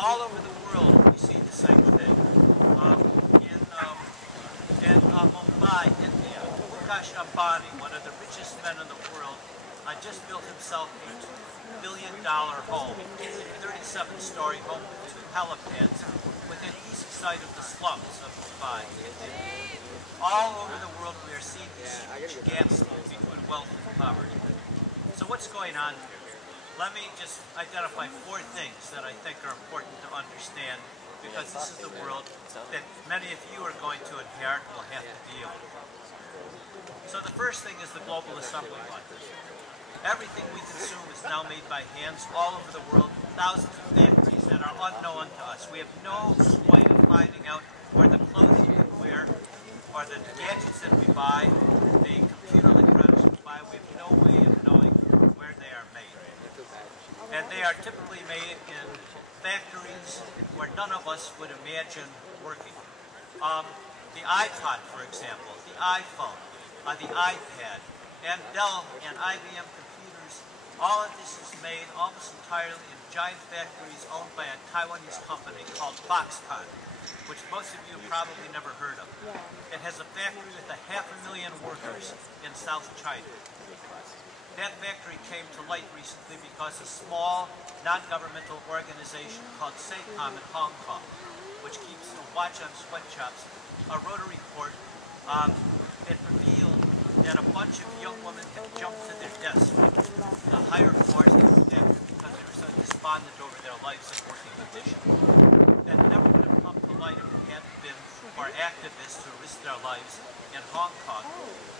all over the world we see the same thing. In Mumbai, India, Mukesh Ambani, one of the richest men in the world, just built himself a $2 billion home, a 37-story home with helipads, within east side of the slums of Mumbai, India. All over the world we are seeing these huge gaps between wealth and poverty. So what's going on here? Let me just identify 4 things that I think are important to understand, because this is the world that many of you are going to inherit and will have to deal with. So the first thing is the global assembly line. Everything we consume is now made by hands all over the world, thousands of factories that are unknown to us. We have no way of finding out where the clothing we wear, or the gadgets that we buy, the computer electronics we buy, we have no way of knowing where they are made. And they are typically made in factories where none of us would imagine working. The iPod, for example, the iPhone, the iPad, and Dell and IBM computers, all of this is made almost entirely in giant factories owned by a Taiwanese company called Foxconn, which most of you have probably never heard of. It has a factory with 500,000 workers in South China. That factory came to light recently because a small, non-governmental organization called SACOM in Hong Kong, which keeps a watch on sweatshops, wrote a report that revealed that a bunch of young women had jumped to their deaths with the higher floors because they were so despondent over their lives and working conditions. That never would have come to light if it hadn't been for activists who risked their lives in Hong Kong.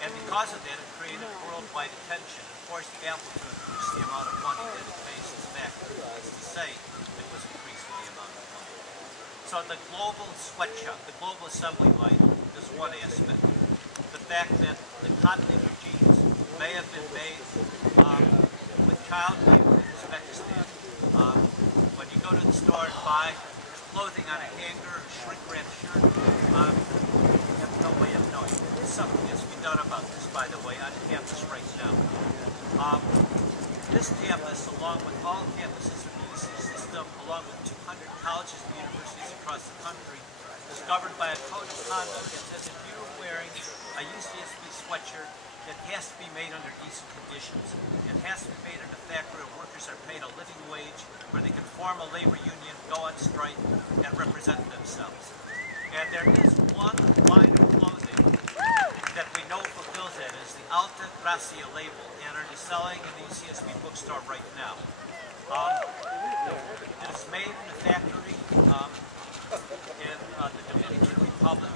And because of that, it created worldwide attention and forced Apple to increase the amount of money that it pays its factory. It's to say it was increasing the amount of money. So the global sweatshop, the global assembly line, is one aspect. The fact that the cotton jeans may have been made with child labor in Uzbekistan. When you go to the store and buy clothing on a hanger, a shrink-wrap shirt, you have no way of knowing. Something has to be done about this, by the way, on campus right now. This campus, along with all campuses of the UC system, along with 200 colleges and universities across the country, is governed by a code of conduct that says if you're wearing a UCSB sweatshirt, it has to be made under decent conditions. It has to be made in a factory where workers are paid a living wage, where they can form a labor union, go on strike, and represent themselves. And there is one line of clothing that we know fulfills that, is the Alta Gracia label, and it is selling in the UCSB bookstore right now. It is made in a factory in the Dominican Republic,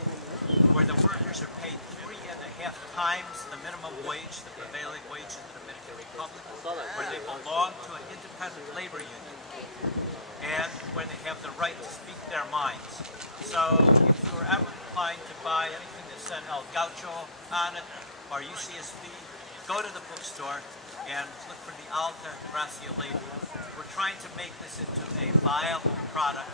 where the workers are paid 3.5 times the minimum wage, the prevailing wage in the Dominican Republic, where they belong to an independent labor union, and where they have the right to speak their minds. So if you were ever inclined to buy anything that said El Gaucho on it, or UCSB, go to the bookstore and look for the Alta Gracia label. We're trying to make this into a viable product.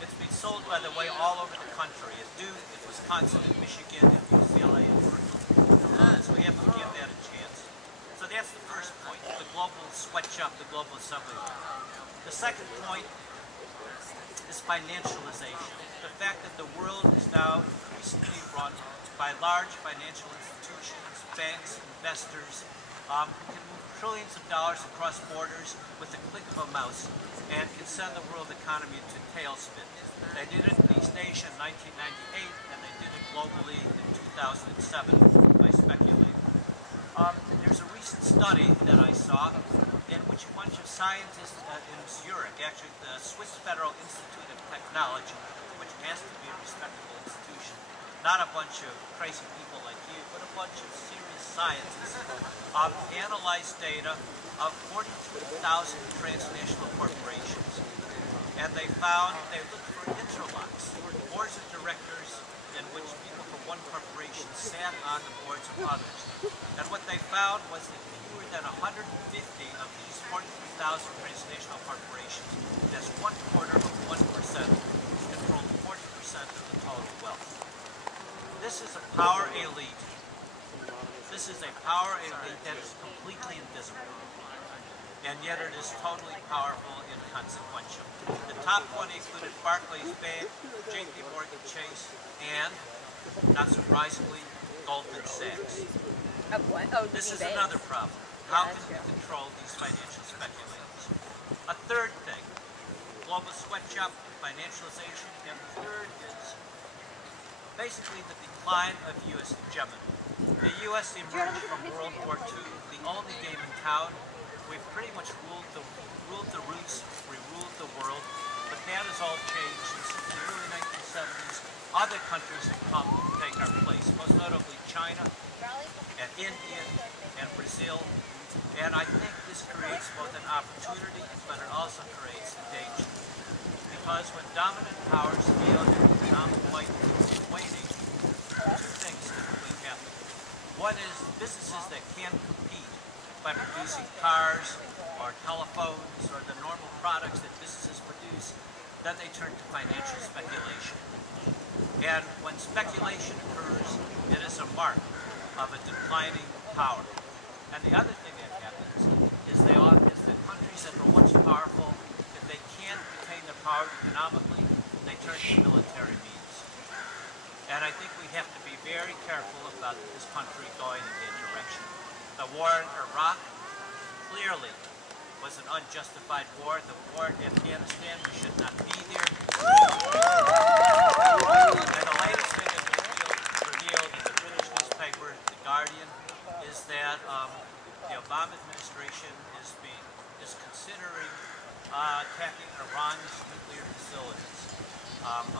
It's being sold, by the way, all over the country, at Duke, in Wisconsin, in Michigan, in UCLA, and Berkeley. So we have to give that a chance. So that's the first point, the global sweatshop, the global assembly line. The second point is financialization. The fact that the world is now increasingly run by large financial institutions, banks, investors, who can move trillions of dollars across borders with the click of a mouse and can send the world economy into tailspin. They did it in East Asia in 1998, and they did it globally in 2007 by speculating. There's a recent study that I saw in which a bunch of scientists in Zurich, actually the Swiss Federal Institute of Technology, which has to be a respectable institution, not a bunch of crazy people like you, but a bunch of serious scientists, analyzed data of 42,000 transnational corporations. And they looked for interlocks, boards of directors in which people from one corporation sat on the boards of others. And what they found was that fewer than 150 of these 43,000 transnational corporations, that's 1/4 of 1%, controlled 40% of the total wealth. This is a power elite. This is a power elite that is completely invisible, and yet it is totally powerful in countries. consequential. The top 20 included Barclays Bank, JP Morgan Chase, and, not surprisingly, Goldman Sachs. This is another problem. How can we control these financial speculators? A third thing, global sweatshop, financialization, and the third is basically the decline of U.S. hegemony. The U.S. emerged from World War II, the only game in town. We've pretty much ruled the roots, we ruled the world, but that has all changed. And since the early 1970s, other countries have come to take our place, most notably China and India and Brazil. And I think this creates both an opportunity, but it also creates a danger. Because when dominant powers feel their economic might is waning, two things typically happen. One is businesses that can't compete by producing cars or telephones or the normal products that businesses produce, then they turn to financial speculation. And when speculation occurs, it is a mark of a declining power. And the other thing that happens is the countries that were once powerful, if they can't retain their power economically, they turn to military means. And I think we have to be very careful about this country going in that direction. The war in Iraq clearly was an unjustified war. The war in Afghanistan, we should not be there. And the latest thing that was revealed in the British newspaper, The Guardian, is that the Obama administration is considering attacking Iran's nuclear facilities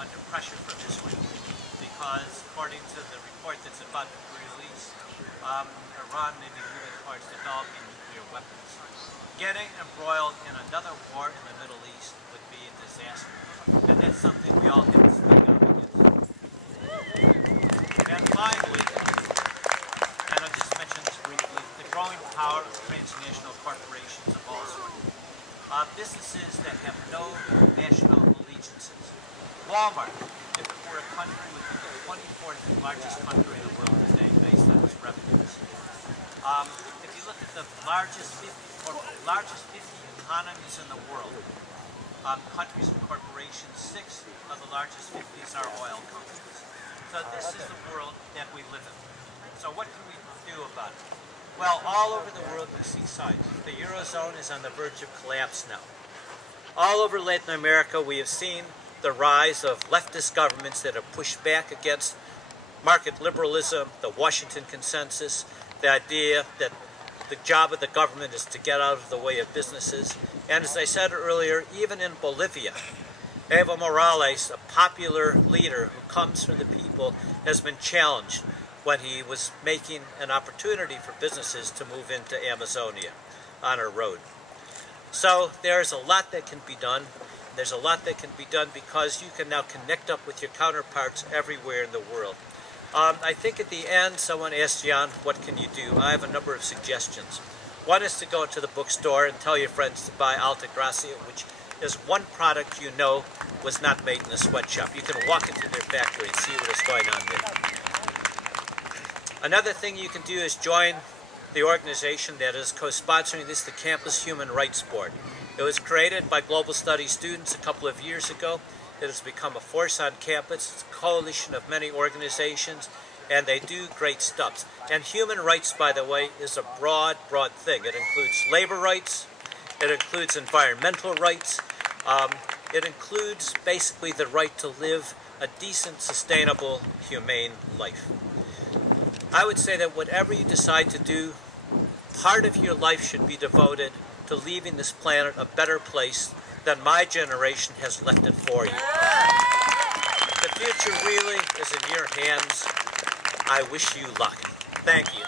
under pressure from Israel. Because according to the report that's about to be released, Iran may be moving towards developing nuclear weapons. Getting embroiled in another war in the Middle East would be a disaster. And that's something we all have to speak out against. And finally, and I'll just mention this briefly, the growing power of transnational corporations of all sorts. Businesses that have no national allegiances. Walmart, if it were a country, would be the 24th largest country in the world today based on its revenues. If you look at the largest 50 economies in the world, countries and corporations, 6 of the largest 50s are oil companies. So this is the world that we live in. So what can we do about it? Well, all over the world we see signs. The Eurozone is on the verge of collapse now. All over Latin America we have seen the rise of leftist governments that have pushed back against market liberalism, the Washington Consensus, the idea that the job of the government is to get out of the way of businesses. And as I said earlier, even in Bolivia, Evo Morales, a popular leader who comes from the people, has been challenged when he was making an opportunity for businesses to move into Amazonia on a road. So there's a lot that can be done. There's a lot that can be done because you can now connect up with your counterparts everywhere in the world. I think at the end, someone asked John, what can you do? I have a number of suggestions. One is to go to the bookstore and tell your friends to buy Alta Gracia, which is one product you know was not made in a sweatshop. You can walk into their factory and see what is going on there. Another thing you can do is join the organization that is co-sponsoring this, the Campus Human Rights Board. It was created by Global Studies students a couple of years ago. It has become a force on campus. It's a coalition of many organizations, and they do great stuff. And human rights, by the way, is a broad thing. It includes labor rights. It includes environmental rights. It includes basically the right to live a decent, sustainable, humane life. I would say that whatever you decide to do, part of your life should be devoted to leaving this planet a better place than my generation has left it for you. The future really is in your hands. I wish you luck. Thank you.